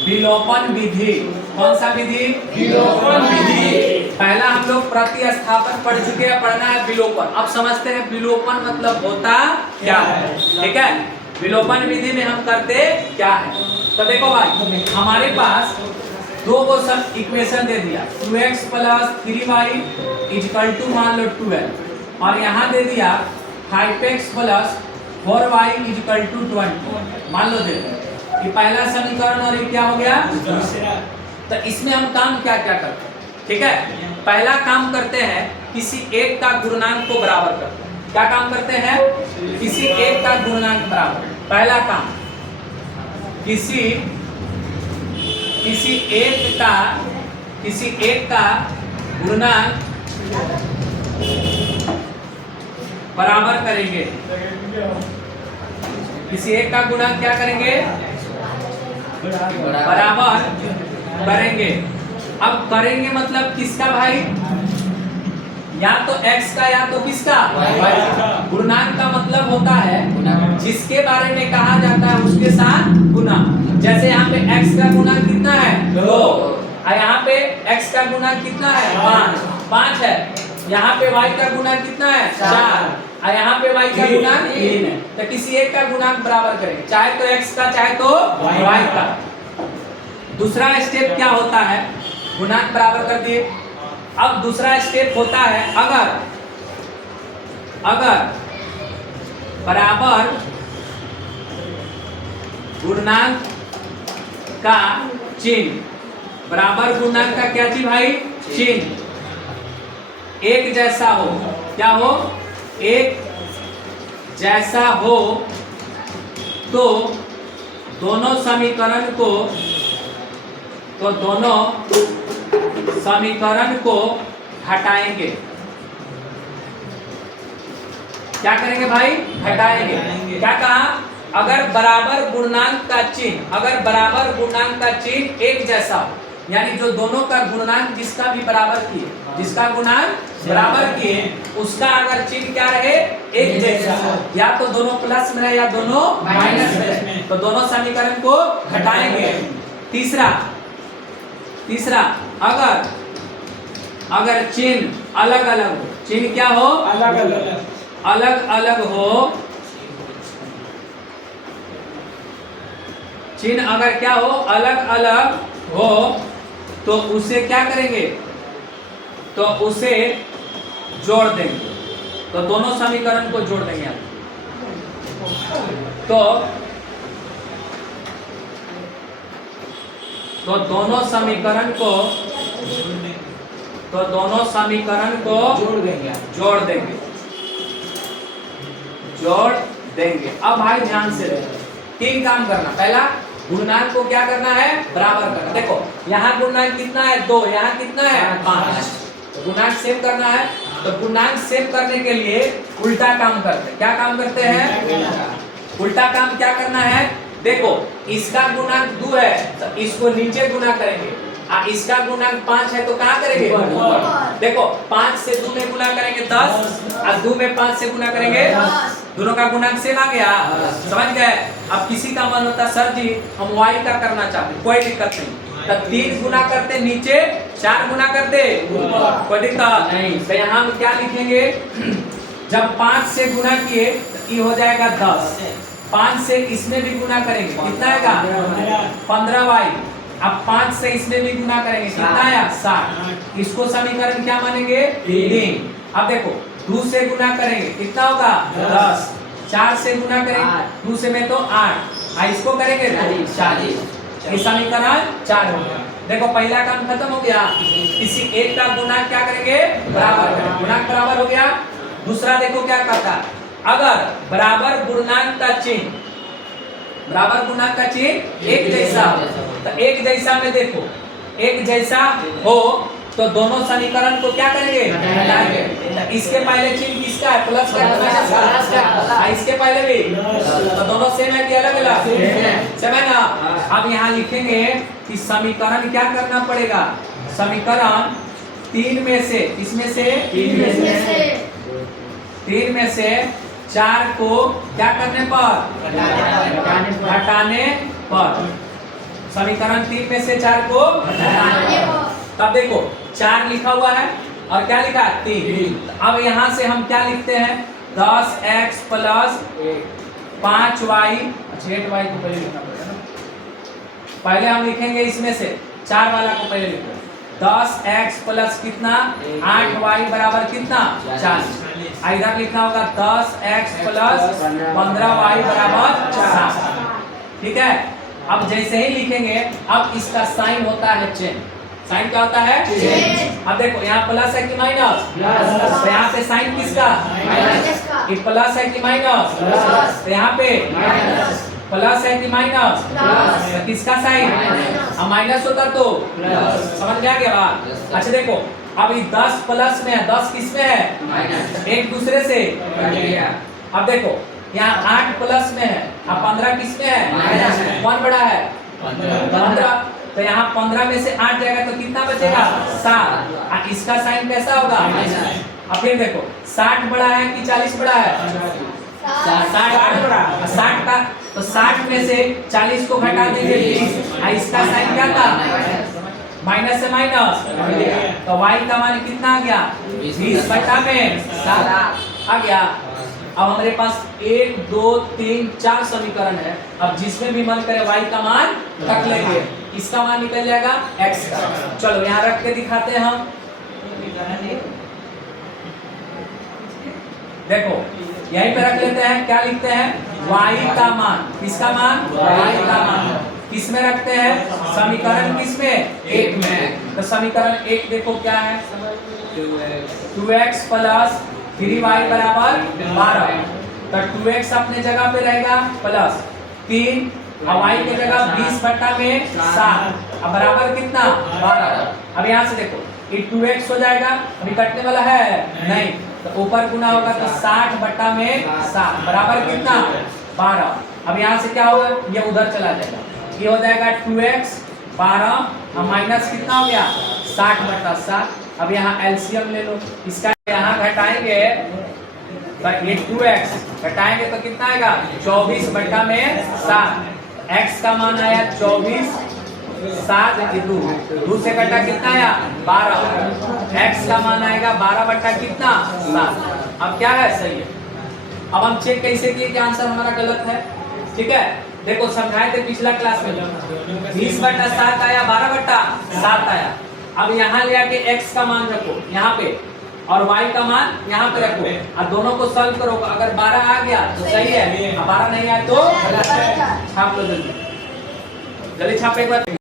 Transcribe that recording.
विलोपन विधि। कौन सा विधि? विलोपन विधि। पहला हम लोग प्रतिस्थापन पढ़ चुके हैं, पढ़ना है विलोपन। अब समझते हैं विलोपन मतलब होता क्या है। ठीक है, विलोपन विधि में हम करते क्या है। तो देखो भाई, हमारे पास दो को सब इक्वेशन दे दिया, 2x + 3y = मान लो 12, और यहाँ दे दिया 5x + 4y = 20, मान लो दे दिया। ये पहला समीकरण और ये क्या हो गया? तो इसमें हम काम क्या क्या करते हैं? ठीक है, पहला काम करते हैं किसी एक का गुणनांक को बराबर करते हैं। क्या काम करते हैं? किसी एक का गुणनांक बराबर। पहला काम किसी एक का गुणनांक बराबर करेंगे। किसी एक का गुणा क्या करेंगे? बराबर करेंगे। अब करेंगे मतलब किसका भाई? या तो x का या तो किसका? y का। गुणनांक का मतलब होता है जिसके बारे में कहा जाता है उसके साथ गुना। जैसे यहाँ पे x का गुणा कितना है? 2, और यहाँ पे x का गुणा कितना है? 5 है। यहाँ पे y का गुणा कितना है? 4, और यहाँ पे y का गुणा 3 है। तो किसी एक का गुणा बराबर करेंगे, चाहे तो x का चाहे तो y का। दूसरा स्टेप क्या होता है? गुणांक बराबर कर दिए। अब दूसरा स्टेप होता है अगर बराबर गुणांक का चिन्ह, बराबर गुणांक का क्या चीज भाई? चिन्ह एक जैसा हो। क्या हो? एक जैसा हो तो दोनों समीकरण को हटाएंगे। क्या करेंगे भाई? हटाएंगे। क्या कहा? अगर बराबर गुणनांक का चिन्ह एक जैसा हो, यानी जो दोनों का गुणनांक जिसका भी बराबर किए, जिसका गुणांक बराबर किए, उसका अगर चिन्ह क्या रहे? एक जैसा। या तो दोनों प्लस में रहे या दोनों माइनस में रहे, तो दोनों समीकरण को हटाएंगे। तीसरा अगर चिन्ह अलग अलग हो, चिन्ह क्या हो? अलग अलग हो। चिन्ह अगर क्या हो? अलग अलग हो, तो उसे क्या करेंगे? तो उसे जोड़ देंगे। तो दोनों समीकरण को जोड़ देंगे आप। तो दोनों समीकरण को जोड़ देंगे। अब भाई ध्यान से देखो, 3 काम करना। पहला, गुणनांक को क्या करना है? बराबर करना। देखो यहाँ गुणनांक कितना है? 2, यहाँ कितना है? 5। तो गुणनांक सेम करना है। तो गुणनांक सेम करने के लिए उल्टा काम करते हैं। क्या काम करते हैं? उल्टा काम क्या करना है? देखो इसका गुणनांक 2 है तो इसको नीचे गुना करेंगे, इसका गुणनांक 5 है तो कहाँ करेंगे? देखो 5 से 2 में गुना करेंगे 10, और 2 में 5 से गुना करेंगे, दोनों का गुणनांक सेम आ गया। समझ गए? अब किसी का मन होता सर जी हम y का करना चाहते, कोई दिक्कत नहीं। तो 3 गुना करते नीचे, 4 गुना करते ऊपर, कोई दिक्कत नहीं। तो यहाँ हम क्या लिखेंगे? जब 5 से गुना किए तो ये हो जाएगा 10, 5 से इसमें भी गुना करेंगे, कितना आएगा? 15y। अब 5 से इसमें भी गुना करेंगे, कितना आया? 60। इसको समीकरण क्या मानेंगे? 3। अब देखो 2 से गुना करेंगे, कितना होगा? 10। 4 से गुना करेंगे, 2 से में तो 8, इसको करेंगे 40। ये समीकरण 4 हो गया। देखो पहला काम खत्म हो गया। किसी एक का गुणांक क्या करेंगे? बराबर करेंगे। गुणांक बराबर हो गया। दूसरा देखो क्या करता है? अगर बराबर गुणांक का चिन्ह एक जैसा हो, तो एक जैसा में देखो एक जैसा हो तो दोनों समीकरण को क्या करेंगे? हटाएंगे। तो इसके पहले चिन्ह किसका है? प्लस का, माइनस का। इसके पहले भी तो दोनों सेम है कि अलग अलग? सेम है ना। अब यहाँ लिखेंगे कि समीकरण क्या करना पड़ेगा? समीकरण 3 में से, इसमें से 3 में से 4 को क्या करने पर? हटाने पर। समीकरण 3 में से 4 को तब देखो 4 लिखा हुआ है और क्या लिखा है 3। अब यहाँ से हम क्या लिखते हैं 10x प्लस 5y। 8y को पहले लिखना पड़ेगा ना, पहले हम लिखेंगे इसमें से 4 वाला को पहले लिखो। 10x प्लस कितना 8y बराबर कितना 40। इधर लिखा होगा 10x प्लस 15y बराबर 7। ठीक है, अब जैसे ही लिखेंगे अब इसका साइन होता है चेंज। साइन क्या होता है चेंज। अब देखो यहाँ प्लस है कि माइनस, तो यहाँ पे साइन किसका ये प्लस है कि माइनस, तो यहाँ पे प्लस है कि माइनस, तो किसका साइन अब माइनस होता तो समझ में आ गया बात। अच्छा देखो अब ये 10 प्लस में है, 10 किस में है एक दूसरे से। अब देखो यहाँ 8 प्लस में है, अब 15 किस में है कौन बड़ा है 15, तो यहाँ 15 में से 8 जाएगा तो कितना बचेगा 7। इसका साइन कैसा होगा अब फिर देखो 60 बड़ा है कि 40 बड़ा है 60 बड़ा, 60 का तो 60 में से 40 को घटा देंगे 20। इसका साइन क्या था माइनस से माइनस, तो y का मान कितना आ गया 20 बटा में 7 आ गया। अब हमारे पास 1 2 3 4 समीकरण है। अब जिसमें भी मन करे y का मान रख लेंगे, इसका मान निकल जाएगा x का। चलो यहाँ रख के दिखाते हैं हम। देखो यहीं पे रख लेते हैं, क्या लिखते हैं y का मान, किसका मान y का मान किस में रखते हैं समीकरण किसमें 1 में। तो समीकरण 1 देखो क्या है 2x प्लस 3y बराबर 12। तो 2x अपने जगह पे रहेगा प्लस 3 और y की जगह 20 बटा में 7 अब बराबर कितना 12। अब यहाँ से देखो ये 2x हो जाएगा, अभी कटने वाला है नहीं, तो ऊपर गुना होगा तो 60 बटा में 7 बराबर कितना 12। अब यहाँ से क्या होगा ये उधर चला जाएगा, ये हो जाएगा 2x 12 और माइनस कितना हो गया 60 बटा 7। अब यहाँ एलसीएम ले लो, इसका यहाँ घटाएंगे तो ये 2x घटाएंगे तो कितना आएगा 24 बटा में 7। x का मान आया 24, 7 2 से घटा कितना आया 12। x का मान आएगा 12 बटा कितना 7। अब क्या है सही है। अब हम चेक कैसे किए कि आंसर हमारा गलत है। ठीक है, देखो समझाए थे पिछला क्लास में 20 बटा 7 आया 12 बटा 7 आया। अब यहाँ ले आके x का मान रखो यहाँ पे और y का मान यहाँ पे रखो और दोनों को सॉल्व करो। अगर 12 आ गया तो सही है, 12 नहीं आया तो गलत है। छाप लो जल्दी, जल्दी छाप एक बार।